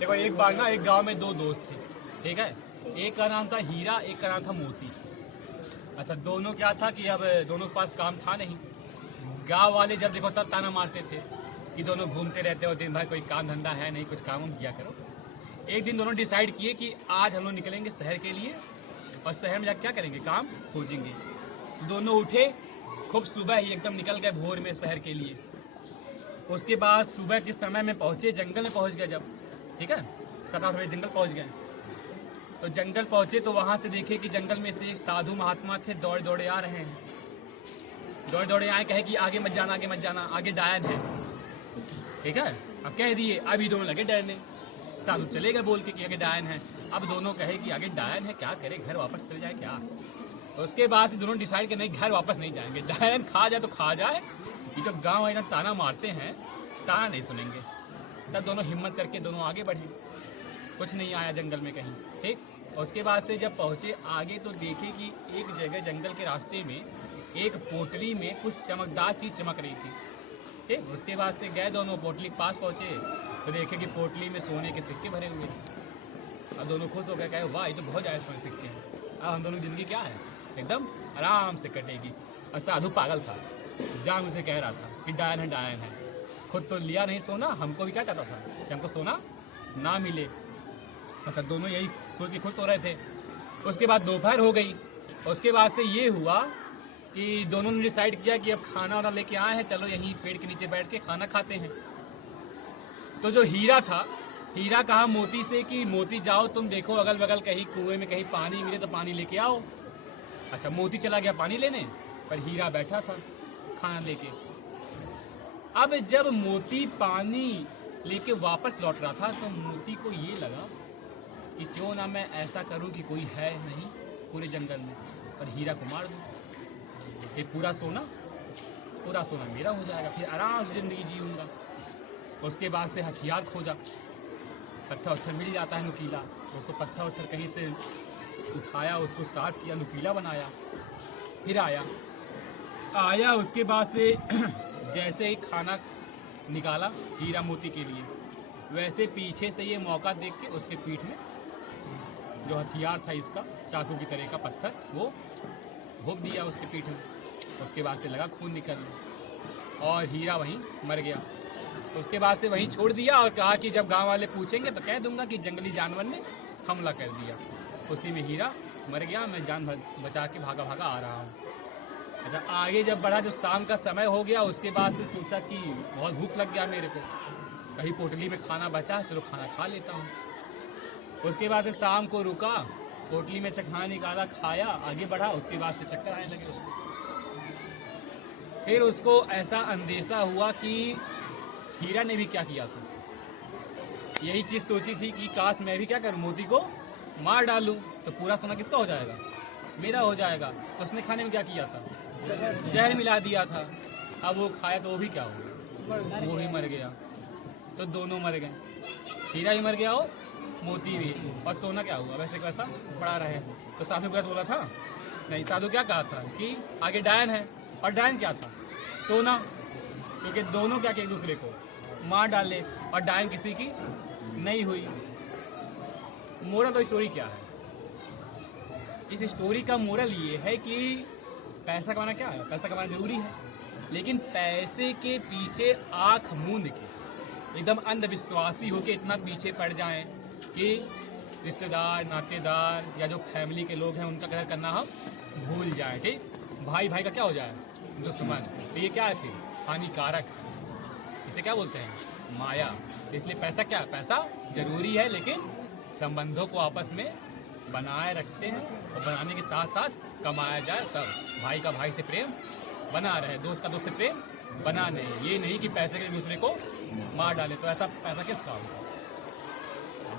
देखो एक बार ना एक गांव में दो दोस्त थे, ठीक है। एक का नाम था हीरा, एक का नाम था मोती। अच्छा, दोनों क्या था कि अब दोनों के पास काम था नहीं। गांव वाले जब देखो तब ताना मारते थे कि दोनों घूमते रहते हो दिन भर, कोई काम धंधा है नहीं, कुछ काम किया करो। एक दिन दोनों डिसाइड किए कि आज हम लोग निकलेंगे शहर के लिए और शहर में जाकर क्या करेंगे, काम खोजेंगे। दोनों उठे, खूब सुबह ही एकदम निकल गए भोर में शहर के लिए। उसके बाद सुबह के समय में पहुंचे, जंगल में पहुंच गए जब, ठीक है, 7-8 बजे जंगल पहुंच गए। तो जंगल पहुंचे तो वहां से देखे कि जंगल में से एक साधु महात्मा थे, दौड़े दौड़े आ रहे हैं। दौड़े दौड़े आए, कहे कि आगे मत जाना, आगे मत जाना, आगे डायन है, ठीक है। अब कह दिए, अभी दोनों लगे डरने। साधु चले गए बोल के कि आगे डायन है। अब दोनों कहे कि आगे डायन है, क्या करे, घर वापस चले जाए क्या। तो उसके बाद से दोनों डिसाइड कि नहीं, घर वापस नहीं जाएंगे, डायन खा जाए तो खा जाए, ये जो गाँव वाले ताना मारते हैं, ताना नहीं सुनेंगे। तब दोनों हिम्मत करके दोनों आगे बढ़े। कुछ नहीं आया जंगल में कहीं, ठीक। और उसके बाद से जब पहुंचे आगे तो देखे कि एक जगह जंगल के रास्ते में एक पोटली में कुछ चमकदार चीज चमक रही थी, ठीक। उसके बाद से गए दोनों, पोटली के पास पहुंचे तो देखे कि पोटली में सोने के सिक्के भरे हुए थे। अब दोनों खुश हो गए, कहे वाह, ये तो बहुत ज़्यादा सोने सिक्के हैं, अब हम दोनों की जिंदगी क्या है, एकदम आराम से कटेगी। और साधु पागल था, जान मुझे कह रहा था कि डायन है, डायन है। खुद तो लिया नहीं सोना, हमको भी क्या चाहता था कि हमको सोना ना मिले। अच्छा, दोनों यही सोच के खुश हो रहे थे। उसके बाद दोपहर हो गई। उसके बाद से ये हुआ कि दोनों ने डिसाइड किया कि अब खाना वाना लेके आए हैं, चलो यहीं पेड़ के नीचे बैठ के खाना खाते हैं। तो जो हीरा था, हीरा कहा मोती से कि मोती जाओ तुम देखो अगल बगल कहीं कुएं में कहीं पानी मिले तो पानी लेके आओ। अच्छा, मोती चला गया पानी लेने, पर हीरा बैठा था खाना लेके। अब जब मोती पानी लेके वापस लौट रहा था तो मोती को ये लगा कि क्यों ना मैं ऐसा करूं कि कोई है नहीं पूरे जंगल में, और हीरा को मार दूं। ये पूरा सोना मेरा हो जाएगा, फिर आराम से ज़िंदगी जीऊँगा। उसके बाद से हथियार खोजा, पत्थर उत्थर मिल जाता है नुकीला, तो उसको पत्थर उत्थर कहीं से उठाया, उसको साफ किया, नुकीला बनाया। फिर आया उसके बाद से जैसे ही खाना निकाला हीरा मोती के लिए, वैसे पीछे से ये मौका देख के उसके पीठ में जो हथियार था इसका चाकू की तरह का पत्थर, वो भोंक दिया उसके पीठ में। उसके बाद से लगा खून निकलने और हीरा वहीं मर गया। तो उसके बाद से वहीं छोड़ दिया और कहा कि जब गांव वाले पूछेंगे तो कह दूंगा कि जंगली जानवर ने हमला कर दिया। उसी में हीरा मर गया, मैं जान बचा के भागा भागा आ रहा हूँ। अच्छा, आगे जब बढ़ा, जो शाम का समय हो गया, उसके बाद से सोचा कि बहुत भूख लग गया मेरे को, कहीं पोटली में खाना बचा, चलो खाना खा लेता हूँ। उसके बाद से शाम को रुका, पोटली में से खाना निकाला, खाया, आगे बढ़ा। उसके बाद से चक्कर आने लगे उसको। फिर उसको ऐसा अंदेशा हुआ कि हीरा ने भी क्या किया था, यही चीज़ सोची थी कि काश मैं भी क्या करूँ, मोती को मार डालूं तो पूरा सोना किसका हो जाएगा, मेरा हो जाएगा। तो उसने खाने में क्या किया था, जहर मिला दिया था। अब वो खाया तो वो भी क्या हुआ, वो भी मर गया। तो दोनों मर गए, हीरा भी मर गया और मोती भी। और सोना क्या हुआ, वैसे वैसा पड़ा रहे। तो साधु गलत बोला था, नहीं, साधु क्या कहा था कि आगे डायन है, और डायन क्या था, सोना। क्योंकि दोनों क्या किए, एक दूसरे को मार डाले और डायन किसी की नहीं हुई। मोरल तो स्टोरी क्या है, इस स्टोरी का मोरल ये है कि पैसा कमाना क्या है, पैसा कमाना जरूरी है, लेकिन पैसे के पीछे आंख मूंद के एकदम अंधविश्वासी होके इतना पीछे पड़ जाएं कि रिश्तेदार, नातेदार या जो फैमिली के लोग हैं उनका कदर करना हम भूल जाएं, ठीक। भाई भाई का क्या हो जाए, दुश्मन। तो ये क्या है, फिर हानिकारक है। इसे क्या बोलते हैं, माया। तो इसलिए पैसा क्या है, पैसा जरूरी है, लेकिन संबंधों को आपस में बनाए रखते हैं और बनाने के साथ साथ कमाया जाए, तब भाई का भाई से प्रेम बना रहे, दोस्त का दोस्त से प्रेम बना नहीं। ये नहीं कि पैसे के दूसरे को मार डाले, तो ऐसा पैसा किस काम का।